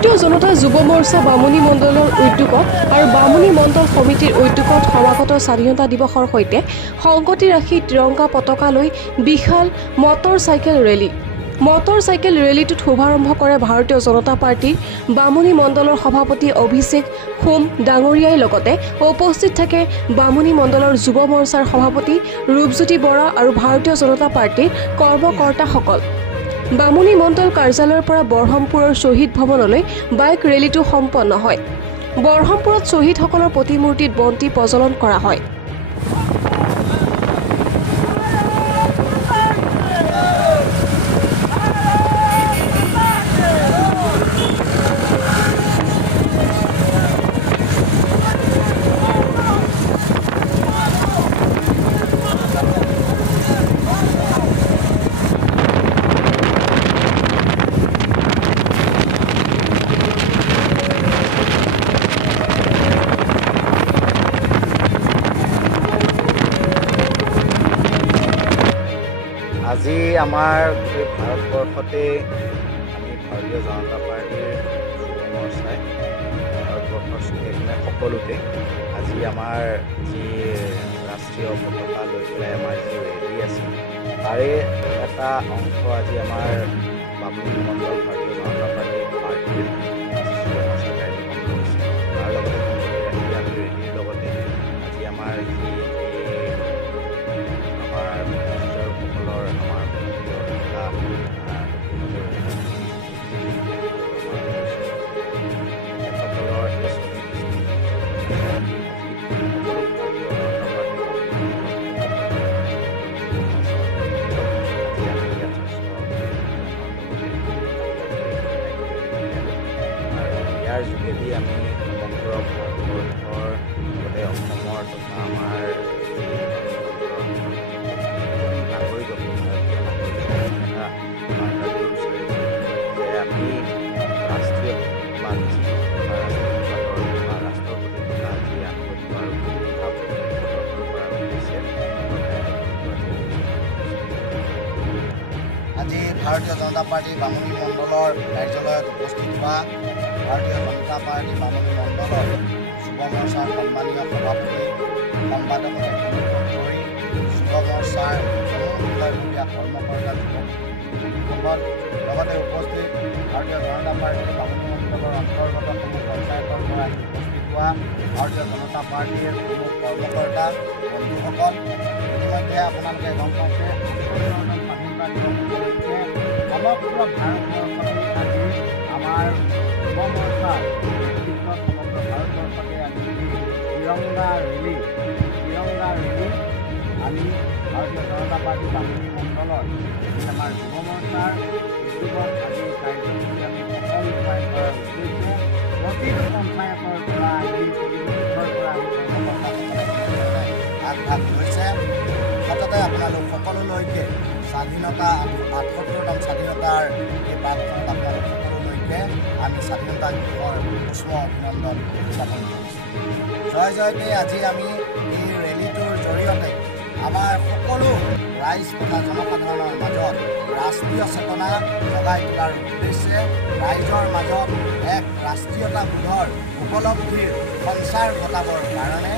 ভাৰতীয় জনতা যুৱ মৰ্চা বামুণী মণ্ডলৰ উদ্যোগত আৰু বামুণী মণ্ডল সমিতিৰ উদ্যোগত সমাগত স্বাধীনতা দিৱসৰ সৈতে সংগতি ৰাখি ত্ৰিৰংগা পতাকা লৈ বিশাল মটৰ চাইকেল ৰেলীটোত শুভাৰম্ভ কৰে ভাৰতীয় জনতা পাৰ্টিৰ বামুণী মণ্ডলৰ সভাপতি অভিষেক সোম ডাঙৰীয়াই লগতে উপস্থিত থাকে বামুণী মণ্ডলৰ যুৱ মৰ্চাৰ সভাপতি ৰূপজ্যোতি বৰা আৰু ভাৰতীয় জনতা পাৰ্টিৰ কৰ্মকৰ্তাসকল। বামুণী মণ্ডল কাৰ্যালয়ৰ পৰা বৰহমপুৰৰ শ্বহীদ ভৱনলৈ বাইক ৰেলীটো সম্পন্ন হয়। বৰহমপুৰত শ্বহীদসকলৰ প্ৰতিমূৰ্তিত বন্তি প্ৰজ্বলন কৰা হয়। আজি আমাৰ গোটেই ভাৰতবৰ্ষতে আমি ভাৰতীয় জনতা পাৰ্টীৰ যুৱ মৰ্চাই ভাৰতবৰ্ষৰ চুকেকোণে সকলোতে আজি আমাৰ যি ৰাষ্ট্ৰীয় পতাকা লৈ পেলাই আমাৰ যি ৰেলী আছে তাৰে এটা অংশ আজি আমাৰ বামুণী মণ্ডল ভাৰতীয় জনতা পাৰ্টীৰ যুৱ মৰ্চা কাৰ্যক্ৰম কৰিছে। তাৰ লগতে আমি ৰেলীৰ লগতে আজি আমাৰ যি ইয়াৰ যোগেদি আমি সমগ্ৰ ভাৰতবৰ্ষৰ লগতে অসমৰ তথা আমাৰ নাগৰিকক যে আমি ৰাষ্ট্ৰীয় বাঞ্চী তথা ৰাষ্ট্ৰৰ প্ৰতি তথা যি আনুগত্য আৰু ভাৱ প্ৰদৰ্শন কৰাৰ উদ্দেশ্যে আজি ভাৰতীয় জনতা পাৰ্টী বামুণী মণ্ডলৰ কাৰ্যালয়ত উপস্থিত হোৱা ভাৰতীয় জনতা পাৰ্টী বামুণী মণ্ডলৰ যুৱ মৰ্চাৰ সন্মানীয় সভাপতি সম্পাদককে কৰি যুৱ মৰ্চাৰ বিষয়ববীয়া কৰ্মকৰ্তা যুৱকসকল লগতে উপস্থিত ভাৰতীয় জনতা পাৰ্টী বামুণী মণ্ডলৰ অন্তৰ্গত সমূহ পঞ্চায়তৰ পৰা আহি উপস্থিত হোৱা ভাৰতীয় জনতা পাৰ্টীৰ সমূহ কৰ্মকৰ্তা বন্ধুসকল, ইতিমধ্যে আপোনালোকে গম পাইছে স্বাধীনতা দিৱস উপলক্ষে সমগ্ৰ ভাৰতবৰ্ষতে আজি আমাৰ যুৱ মৰ্চাৰ নেতৃত্বত সমগ্ৰ ভাৰতবৰ্ষতে আজি ত্ৰিৰংগা ৰেলী আমি ভাৰতীয় জনতা পাৰ্টী বামুণী মণ্ডলৰ আমাৰ যুৱ মৰ্চাৰ উদ্যোগত আজি কাৰ্যসূচী আমি সফল ৰূপায়ণ কৰাৰ উদ্দেশ্যে প্ৰতিটো পঞ্চায়তৰ পৰা আহি কৰ্মকৰ্তাসকলে আগভাগ লৈছে। সততে আপোনালোক সকলোলৈকে স্বাধীনতা ৭৮তম স্বাধীনতাৰ এই বাটখনত আপোনালোক সকলোলৈকে আমি স্বাধীনতা দিৱসৰ উষ্ম অভিনন্দন উদযাপন কৰিছোঁ। জয় জয়তে আজি আমি এই ৰেলীটোৰ জৰিয়তে আমাৰ সকলো ৰাইজ তথা জনসাধাৰণৰ মাজত ৰাষ্ট্ৰীয় চেতনা জগাই তোলাৰ উদ্দেশ্যে ৰাইজৰ মাজত এক ৰাষ্ট্ৰীয়তাবোধৰ উপলব্ধিৰ সঞ্চাৰ ঘটাবৰ কাৰণে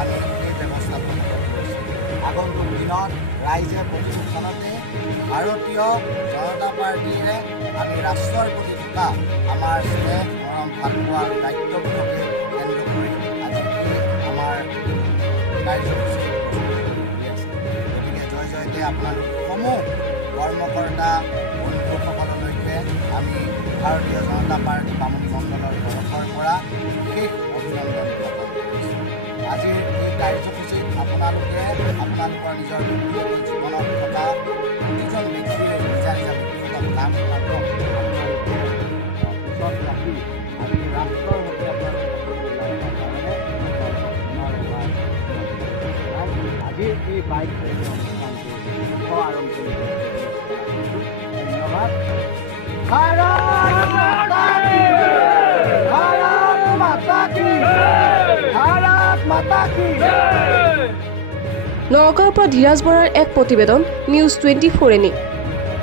আমি এই ব্যৱস্থাটো হাতত লৈছোঁ। আগন্তুক দিনত ৰাইজে প্ৰতিটো ক্ষণতে ভাৰতীয় জনতা পাৰ্টীৰে আমি ৰাষ্ট্ৰৰ প্ৰতি থকা আমাৰ স্নেহ মৰম ভালপোৱা আৰু দায়িত্ববোধকে কেন্দ্ৰ কৰি আজি আমাৰ কাৰ্যসূচী জয়তে আপোনালোক সমূহ কৰ্মকৰ্তা বন্ধুসকললৈকে আমি ভাৰতীয় জনতা পাৰ্টী বামুণী মণ্ডলৰ তৰফৰ পৰা বিশেষ অভিনন্দন জ্ঞাপন কৰিছোঁ। আজিৰ এই কাৰ্যসূচীত আপোনালোকে আপোনালোকৰ নিজৰ ব্যক্তিগত জীৱনত থকা প্ৰতিজন ব্যক্তিৰে নিজা ব্যক্তিগত কাম কাজক আপোনালোকে পিছত ৰাখি আজি ৰাষ্ট্ৰৰ মতে আপোনালোকে ওলাই অহাৰ কাৰণে আজিৰ এই বাইক ৰেলী অনুষ্ঠানটো আৰম্ভ কৰি ধন্যবাদ। নগাঁৱৰ পৰা ধীৰাজ বৰাৰ এক প্ৰতিবেদন, নিউজ 24 এনি।